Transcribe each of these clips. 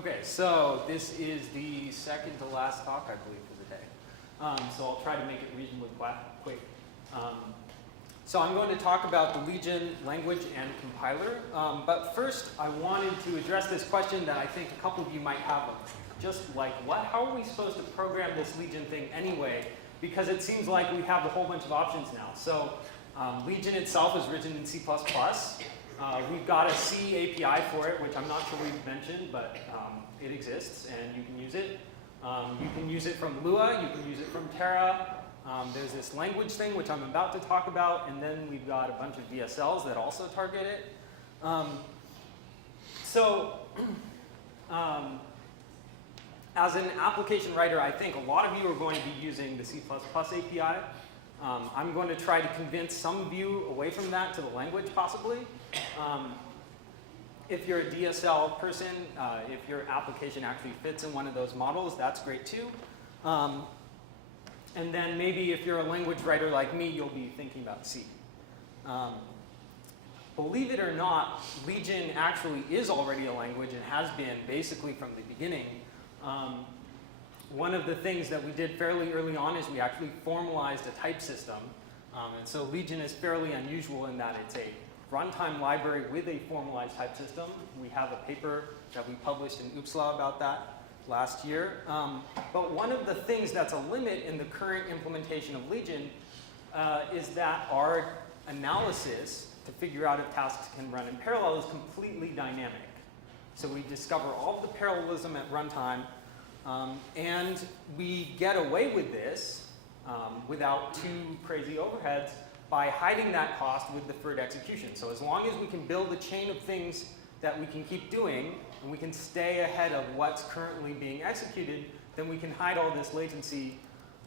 Okay, so this is the second to last talk, I believe, for the day. So I'll try to make it reasonably quick. So I'm going to talk about the Legion language and compiler. But first, I wanted to address this question that I think a couple of you might have. Just like, how are we supposed to program this Legion thing anyway? Because it seems like we have a whole bunch of options now. So Legion itself is written in C++. We've got a C API for it, which I'm not sure we've mentioned, but it exists and you can use it. You can use it from Lua, you can use it from Terra. There's this language thing, which I'm about to talk about, and then we've got a bunch of VSLs that also target it. As an application writer, I think a lot of you are going to be using the C++ API. I'm going to try to convince some of you away from that to the language, possibly. If you're a DSL person, if your application actually fits in one of those models, that's great too. And then maybe if you're a language writer like me, you'll be thinking about C. Believe it or not, Legion actually is already a language and has been basically from the beginning. One of the things that we did fairly early on is we actually formalized a type system. And so Legion is fairly unusual in that it's a runtime library with a formalized type system. We have a paper that we published in Uppsala about that last year. But one of the things that's a limit in the current implementation of Legion is that our analysis to figure out if tasks can run in parallel is completely dynamic. So we discover all of the parallelism at runtime, and we get away with this without too crazy overheads by hiding that cost with deferred execution. So as long as we can build a chain of things that we can keep doing, and we can stay ahead of what's currently being executed, then we can hide all this latency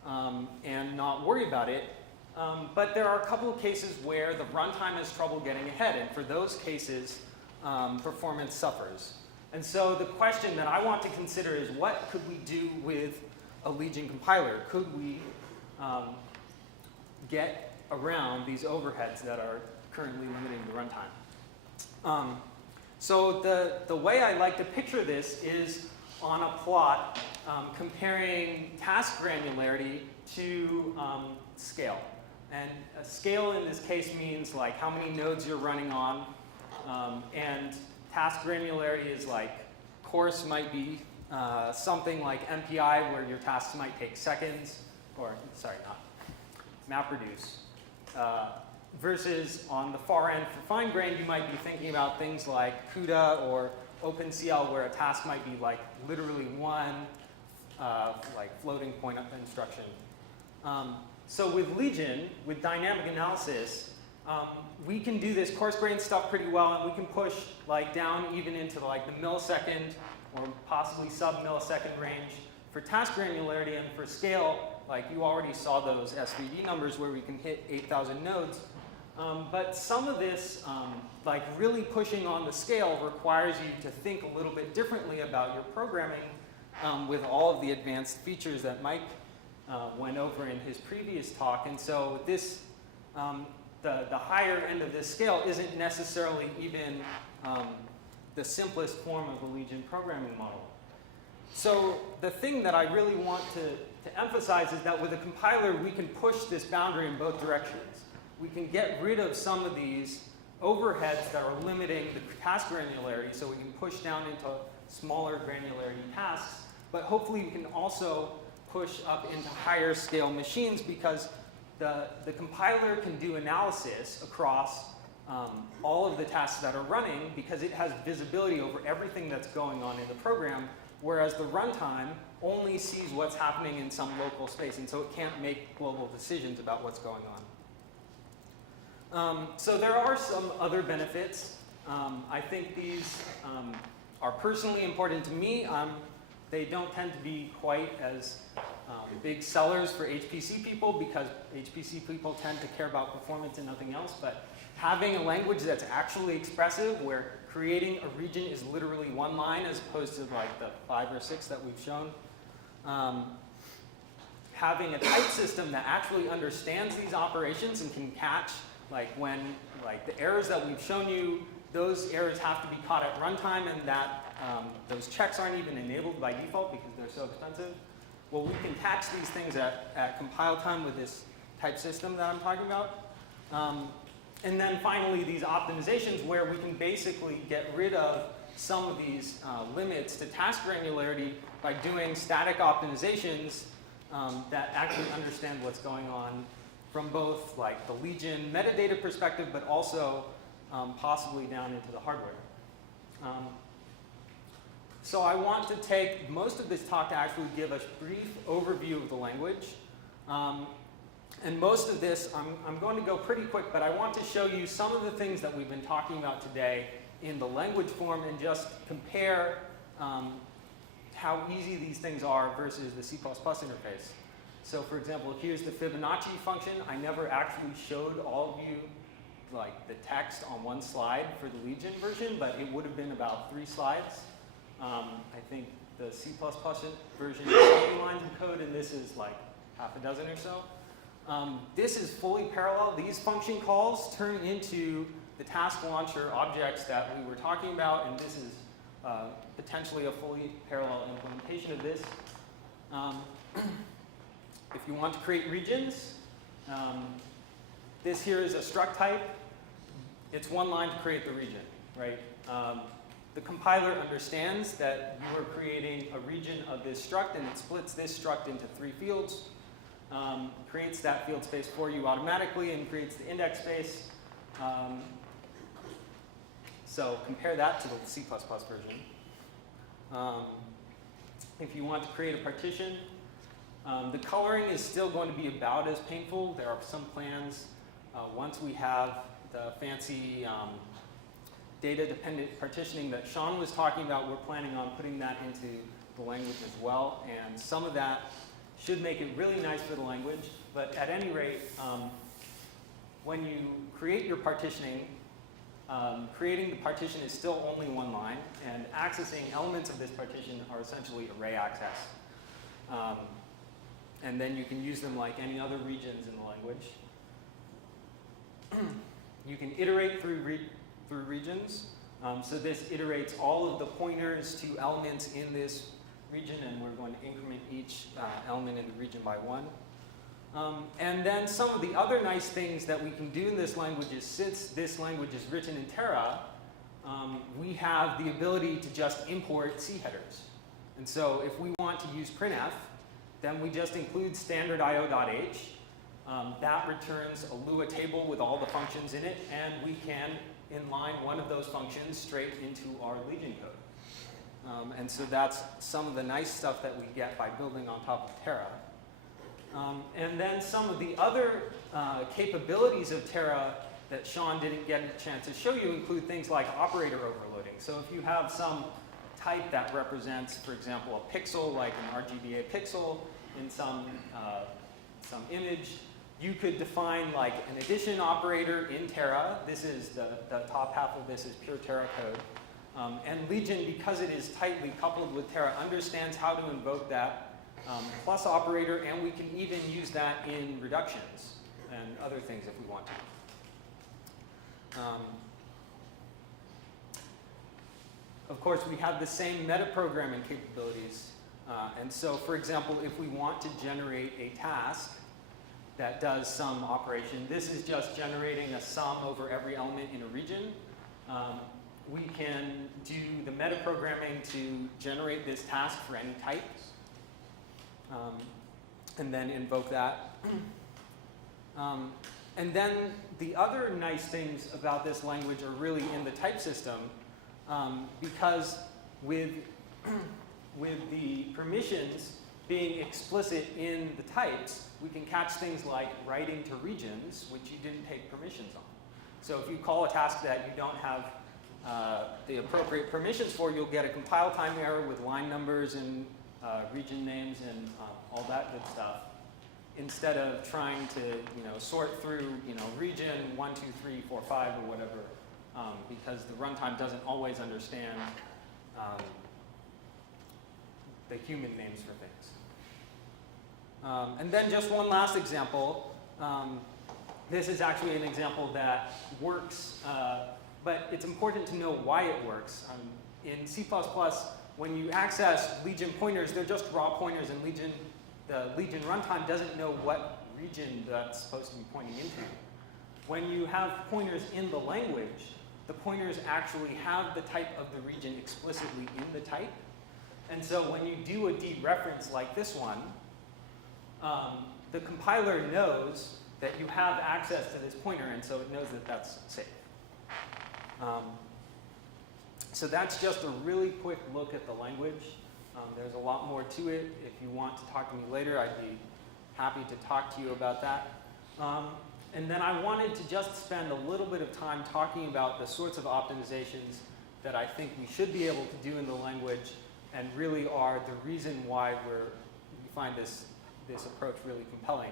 and not worry about it. But there are a couple of cases where the runtime has trouble getting ahead, and for those cases, performance suffers. And so the question that I want to consider is, what could we do with a Legion compiler? Could we get around these overheads that are currently limiting the runtime? So the way I like to picture this is on a plot comparing task granularity to scale. And a scale in this case means like how many nodes you're running on. And task granularity is like course might be something like MPI, where your tasks might take seconds, or sorry, not MapReduce. Versus on the far end for fine-grained, you might be thinking about things like CUDA or OpenCL, where a task might be like literally one like floating point instruction. So with Legion, with dynamic analysis, we can do this coarse-grained stuff pretty well, and we can push like down even into like the millisecond or possibly sub-millisecond range for task granularity. And for scale, like you already saw those SVD numbers where we can hit 8,000 nodes. But some of this, like really pushing on the scale, requires you to think a little bit differently about your programming with all of the advanced features that Mike went over in his previous talk. And so this, the higher end of this scale isn't necessarily even the simplest form of a Legion programming model. So the thing that I really want to emphasize is that with a compiler, we can push this boundary in both directions. We can get rid of some of these overheads that are limiting the task granularity, so we can push down into smaller granularity tasks. But hopefully we can also push up into higher scale machines, because the compiler can do analysis across all of the tasks that are running, because it has visibility over everything that's going on in the program, whereas the runtime only sees what's happening in some local space, and so it can't make global decisions about what's going on. So there are some other benefits. I think these are personally important to me. They don't tend to be quite as big sellers for HPC people, because HPC people tend to care about performance and nothing else. But having a language that's actually expressive, where creating a region is literally one line as opposed to like the 5 or 6 that we've shown. Having a type system that actually understands these operations and can catch like when like the errors that we've shown you, those errors have to be caught at runtime, and that those checks aren't even enabled by default because they're so expensive. Well, we can catch these things at compile time with this type system that I'm talking about. And then finally, these optimizations where we can basically get rid of some of these limits to task granularity by doing static optimizations that actually understand what's going on from both like the Legion metadata perspective, but also possibly down into the hardware. So I want to take most of this talk to actually give a brief overview of the language. And most of this, I'm going to go pretty quick, but I want to show you some of the things that we've been talking about today in the language form and just compare how easy these things are versus the C++ interface. So for example, here's the Fibonacci function. I never actually showed all of you like the text on one slide for the Legion version, but it would have been about 3 slides. I think the C++ version is 70 lines of code, and this is like half a dozen or so. This is fully parallel. These function calls turn into the task launcher objects that we were talking about, and this is potentially a fully parallel implementation of this. If you want to create regions, this here is a struct type. It's one line to create the region, right? The compiler understands that you are creating a region of this struct, and it splits this struct into 3 fields. Creates that field space for you automatically and creates the index space. So compare that to the C++ version. If you want to create a partition, the coloring is still going to be about as painful. There are some plans, once we have the fancy data-dependent partitioning that Sean was talking about, we're planning on putting that into the language as well. And some of that should make it really nice for the language. But at any rate, when you create your partitioning, creating the partition is still only one line, and accessing elements of this partition are essentially array access. And then you can use them like any other regions in the language. You can iterate through regions. So this iterates all of the pointers to elements in this region, and we're going to increment each element in the region by 1. And then some of the other nice things that we can do in this language is, since this language is written in Terra, we have the ability to just import C headers. And so if we want to use printf, then we just include standard io.h. That returns a Lua table with all the functions in it, and we can inline one of those functions straight into our Legion code. And so that's some of the nice stuff that we get by building on top of Terra. And then some of the other capabilities of Terra that Sean didn't get a chance to show you include things like operator overloading. So if you have some type that represents, for example, a pixel, like an RGBA pixel in some image, you could define like an addition operator in Terra. This is the top half of this is pure Terra code. And Legion, because it is tightly coupled with Terra, understands how to invoke that plus operator, and we can even use that in reductions and other things if we want to. Of course, we have the same metaprogramming capabilities. And so, for example, if we want to generate a task that does some operation, this is just generating a sum over every element in a region. We can do the metaprogramming to generate this task for any type, and then invoke that. And then the other nice things about this language are really in the type system, because with the permissions being explicit in the types, we can catch things like writing to regions, which you didn't take permissions on. So if you call a task that you don't have the appropriate permissions for, you'll get a compile time error with line numbers and region names and all that good stuff, instead of trying to sort through region 1, 2, 3, 4, 5 or whatever, because the runtime doesn't always understand the human names for things. And then just one last example. This is actually an example that works, but it's important to know why it works. in C++, when you access Legion pointers, they're just raw pointers, and the Legion runtime doesn't know what region that's supposed to be pointing into. When you have pointers in the language, the pointers actually have the type of the region explicitly in the type. And so when you do a dereference like this one, the compiler knows that you have access to this pointer, and so it knows that that's safe. So that's just a really quick look at the language. There's a lot more to it. If you want to talk to me later, I'd be happy to talk to you about that. And then I wanted to just spend a little bit of time talking about the sorts of optimizations that I think we should be able to do in the language and really are the reason why we find this approach really compelling.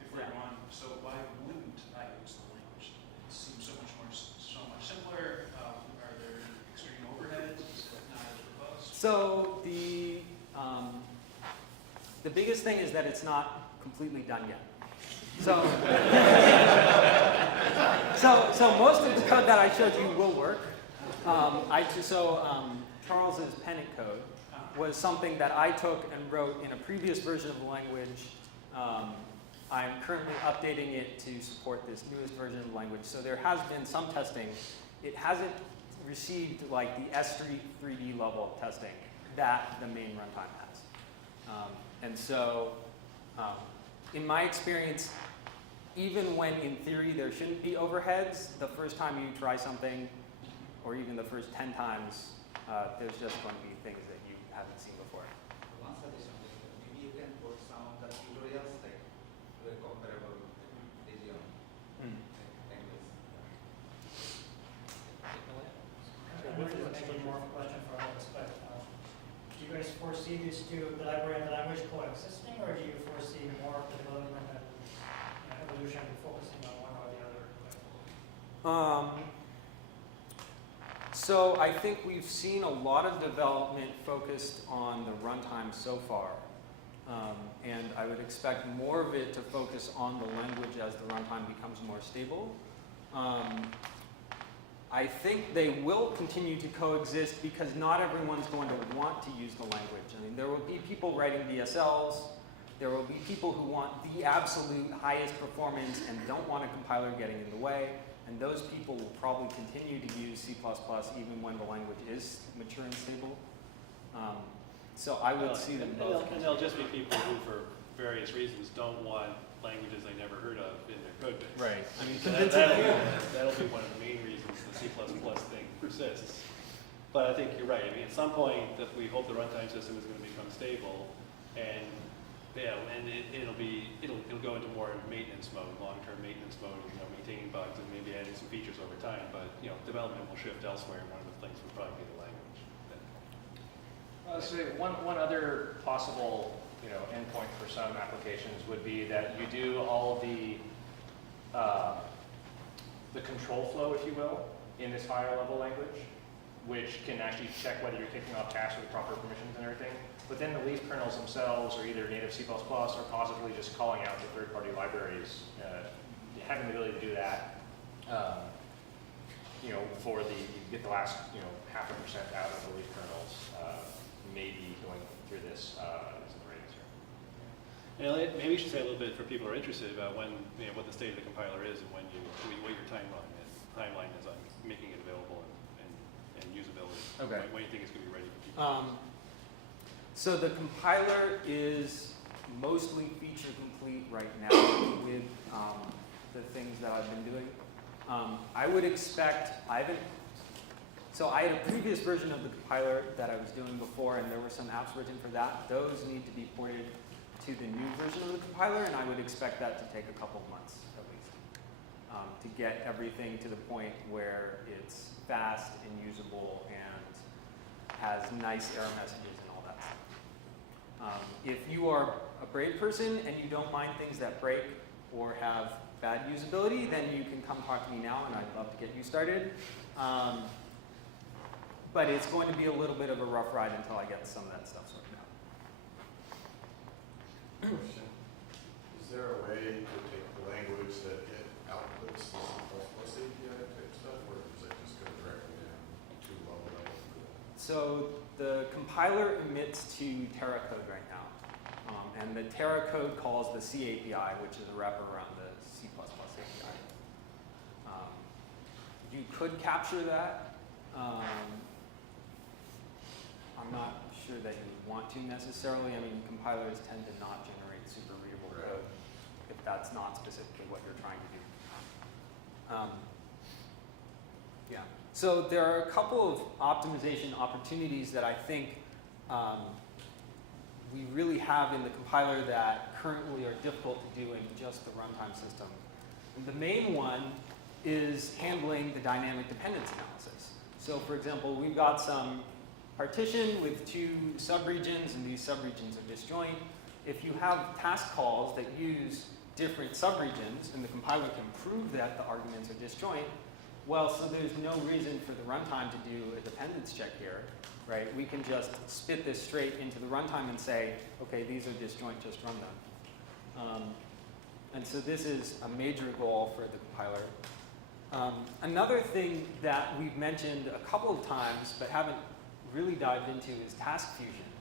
If we're on, so why wouldn't I use the language? It seems so much simpler. Are there extreme overheads? Is it not as robust? So the biggest thing is that it's not completely done yet. So, so most of the code that I showed you will work. Charles's pennant code was something that I took and wrote in a previous version of the language. I'm currently updating it to support this newest version of the language. So there has been some testing. It hasn't received like the S3 level of testing that the main runtime has. And so in my experience, even when in theory there shouldn't be overheads, the first time you try something, or even the first 10 times, there's just going to be things that you haven't seen before. One suggestion is that maybe you can put some of the tutorials like the comparable region language. Maybe more of a question for all of us, but do you guys foresee these two, the library and the language, coexisting, or do you foresee more of the development and evolution focusing on one or the other? So I think we've seen a lot of development focused on the runtime so far. And I would expect more of it to focus on the language as the runtime becomes more stable. I think they will continue to coexist because not everyone's going to want to use the language. I mean, there will be people writing DSLs. There will be people who want the absolute highest performance and don't want a compiler getting in the way. And those people will probably continue to use C++ even when the language is mature and stable. So I would see them both. And there'll just be people who, for various reasons, don't want languages they never heard of in their code base. Right. I mean, that'll be one of the main reasons the C++ thing persists. But I think you're right. I mean, at some point, that we hope the runtime system is going to become stable, and it'll go into more maintenance mode, long-term maintenance mode, maintaining bugs and maybe adding some features over time. But development will shift elsewhere, and one of the things will probably be the language. So one other possible endpoint for some applications would be that you do all the control flow, if you will, in this higher level language, which can actually check whether you're kicking off tasks with proper permissions and everything. But then the leaf kernels themselves are either native C++ or possibly just calling out to third-party libraries. Having the ability to do that, for you get the last 0.5% out of the leaf kernels, maybe going through this is the right answer. And maybe you should say a little bit for people who are interested about when, what the state of the compiler is and what your timeline is on making it available and usability. Okay. When you think it's going to be ready for people. So the compiler is mostly feature complete right now with the things that I've been doing. I would expect, I had a previous version of the compiler that I was doing before, and there were some apps written for that. Those need to be ported to the new version of the compiler, and I would expect that to take a couple of months at least to get everything to the point where it's fast and usable and has nice error messages and all that stuff. If you are a brave person and you don't mind things that break or have bad usability, then you can come talk to me now, and I'd love to get you started. But it's going to be a little bit of a rough ride until I get some of that stuff sorted out. Question. Is there a way to take the language that it outputs the C++ API type stuff, or is it just go directly down to low level? So the compiler emits to Terra code right now. And the Terra code calls the C API, which is a wrapper around the C++ API. You could capture that. I'm not sure that you would want to necessarily. I mean, compilers tend to not generate super readable code if that's not specifically what you're trying to do. Yeah. So there are a couple of optimization opportunities that I think we really have in the compiler that currently are difficult to do in just the runtime system. And the main one is handling the dynamic dependence analysis. So for example, we've got some partition with two subregions, and these subregions are disjoint. If you have task calls that use different subregions, and the compiler can prove that the arguments are disjoint, well, so there's no reason for the runtime to do a dependence check here, right? We can just spit this straight into the runtime and say, okay, these are disjoint, just run them. And so this is a major goal for the compiler. Another thing that we've mentioned a couple of times, but haven't really dived into, is task fusion,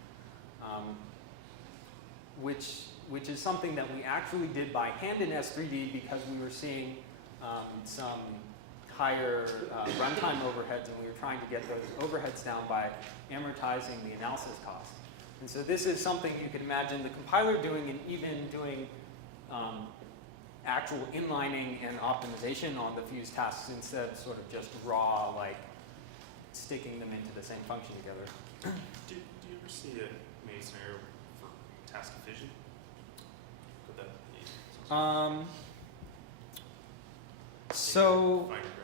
which is something that we actually did by hand in S3D because we were seeing some higher runtime overheads, and we were trying to get those overheads down by amortizing the analysis cost. And so this is something you could imagine the compiler doing, and even doing actual inlining and optimization on the fused tasks instead of sort of just raw, like sticking them into the same function together. Do you ever see a main scenario for task fission? Could that be so fine granularity?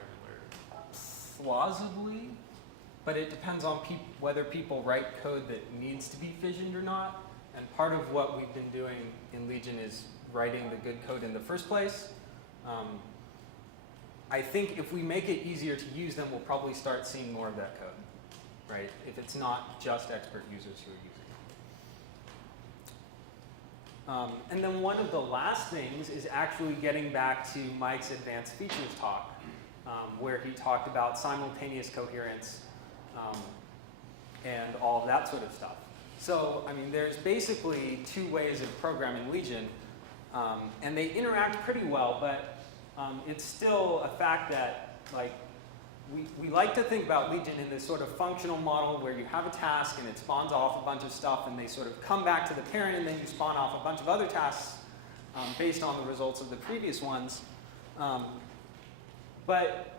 plausibly, but it depends on whether people write code that needs to be fissioned or not. And part of what we've been doing in Legion is writing the good code in the first place. I think if we make it easier to use them, we'll probably start seeing more of that code, right? If it's not just expert users who are using it. And then one of the last things is actually getting back to Mike's advanced features talk, where he talked about simultaneous coherence and all of that sort of stuff. So, I mean, there's basically two ways of programming Legion, and they interact pretty well, but it's still a fact that, like, we like to think about Legion in this sort of functional model where you have a task and it spawns off a bunch of stuff, and they sort of come back to the parent, and then you spawn off a bunch of other tasks based on the results of the previous ones. But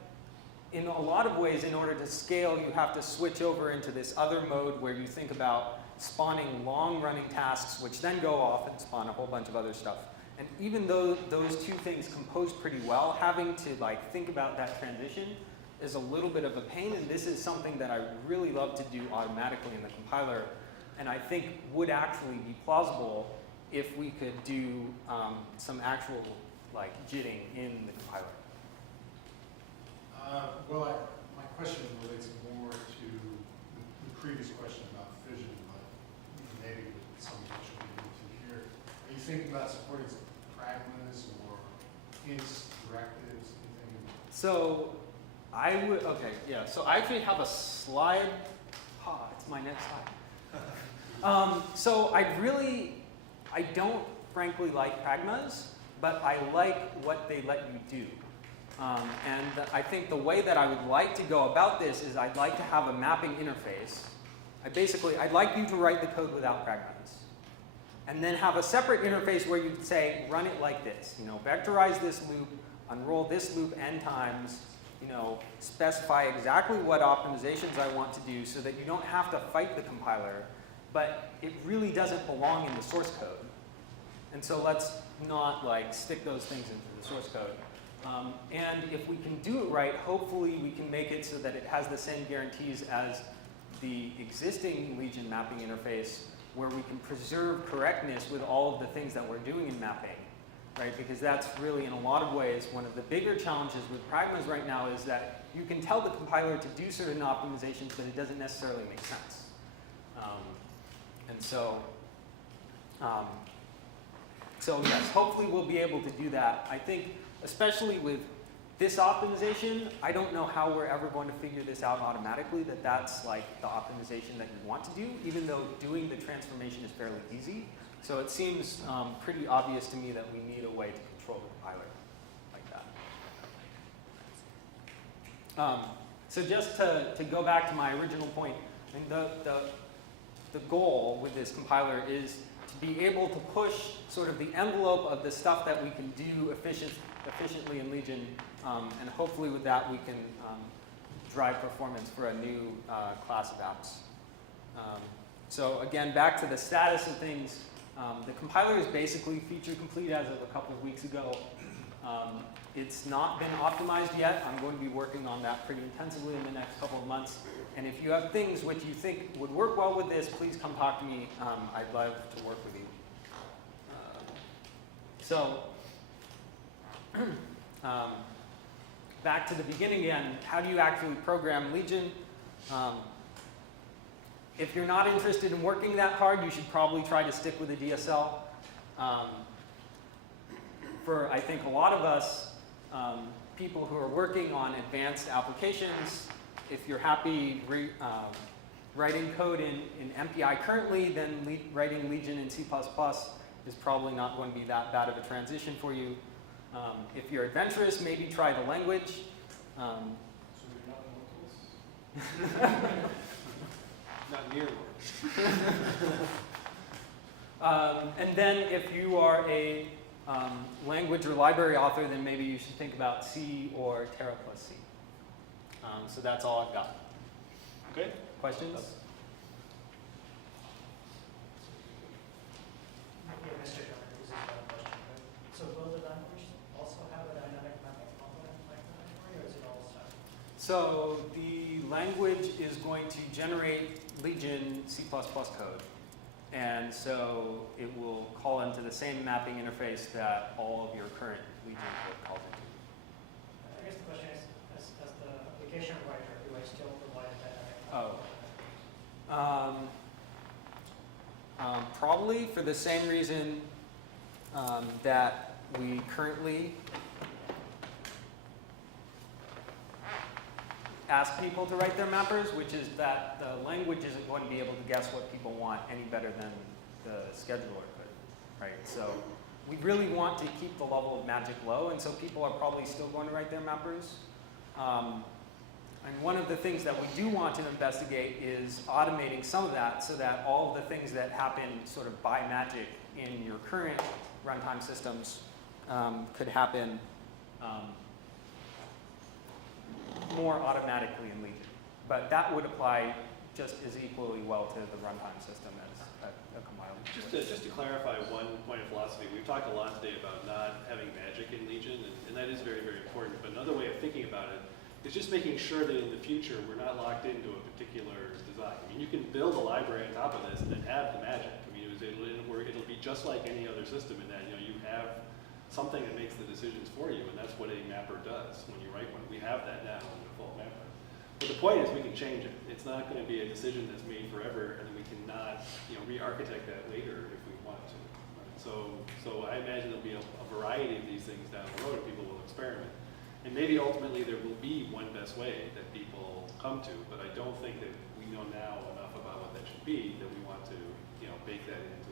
in a lot of ways, in order to scale, you have to switch over into this other mode where you think about spawning long-running tasks, which then go off and spawn a whole bunch of other stuff. And even though those two things compose pretty well, having to like think about that transition is a little bit of a pain, and this is something that I really love to do automatically in the compiler, and I think would actually be plausible if we could do some actual like jitting in the compiler. My question relates more to the previous question about fission, but maybe something I should be into here. Are you thinking about supporting pragmas or hints, directives, anything? So I would, okay, yeah. So I actually have a slide. It's my next slide. So I don't frankly like pragmas, but I like what they let you do. And I think the way that I would like to go about this is I'd like to have a mapping interface. I'd like you to write the code without pragmas. And then have a separate interface where you say, run it like this. You know, vectorize this loop, unroll this loop n times, you know, specify exactly what optimizations I want to do so that you don't have to fight the compiler, but it really doesn't belong in the source code. And so let's not like stick those things into the source code. And if we can do it right, hopefully we can make it so that it has the same guarantees as the existing Legion mapping interface, where we can preserve correctness with all of the things that we're doing in mapping, right? Because that's really, in a lot of ways, one of the bigger challenges with pragmas right now is that you can tell the compiler to do certain optimizations, but it doesn't necessarily make sense. So yes, hopefully we'll be able to do that. I think, especially with This optimization, I don't know how we're ever going to figure this out automatically, that that's like the optimization that you want to do, even though doing the transformation is fairly easy. So it seems pretty obvious to me that we need a way to control the compiler like that. So just to go back to my original point, I mean, the goal with this compiler is to be able to push sort of the envelope of the stuff that we can do efficiently in Legion, and hopefully with that we can drive performance for a new class of apps. So again, back to the status of things, the compiler is basically feature complete as of a couple of weeks ago. It's not been optimized yet. I'm going to be working on that pretty intensively in the next couple of months. And if you have things which you think would work well with this, please come talk to me. I'd love to work with you. Back to the beginning again, how do you actually program Legion? If you're not interested in working that hard, you should probably try to stick with a DSL. For, I think, a lot of us, people who are working on advanced applications, if you're happy writing code in MPI currently, then writing Legion in C++ is probably not going to be that bad of a transition for you. If you're adventurous, maybe try the language. So you're not locals? Not near locals. And then if you are a language or library author, then maybe you should think about C or Terra plus C. So that's all I've got. Okay. Questions? Yeah, Mr. John, this is a question, right? So will the language also have a dynamic mapping component like that, or is it all stuff? So the language is going to generate Legion C++ code. And so it will call into the same mapping interface that all of your current Legion code calls into. I guess the question is, as the application writer, do I still provide a dynamic Oh. mapping? Probably for the same reason that we currently ask people to write their mappers, which is that the language isn't going to be able to guess what people want any better than the scheduler could, right? So we really want to keep the level of magic low, and so people are probably still going to write their mappers. And one of the things that we do want to investigate is automating some of that so that all of the things that happen sort of by magic in your current runtime systems could happen more automatically in Legion. But that would apply just as equally well to the runtime system as a compiler. Just to clarify one point of philosophy, we've talked a lot today about not having magic in Legion, and that is very, very important. But another way of thinking about it is just making sure that in the future we're not locked into a particular design. I mean, you can build a library on top of this and then have the magic. I mean, it'll be just like any other system in that you have something that makes the decisions for you, and that's what a mapper does when you write one. We have that now in the default mapper. But the point is we can change it. It's not going to be a decision that's made forever, and then we cannot re-architect that later if we want to. Right? So I imagine there'll be a variety of these things down the road, and people will experiment. And maybe ultimately there will be one best way that people come to, but I don't think that we know now enough about what that should be that we want to bake that into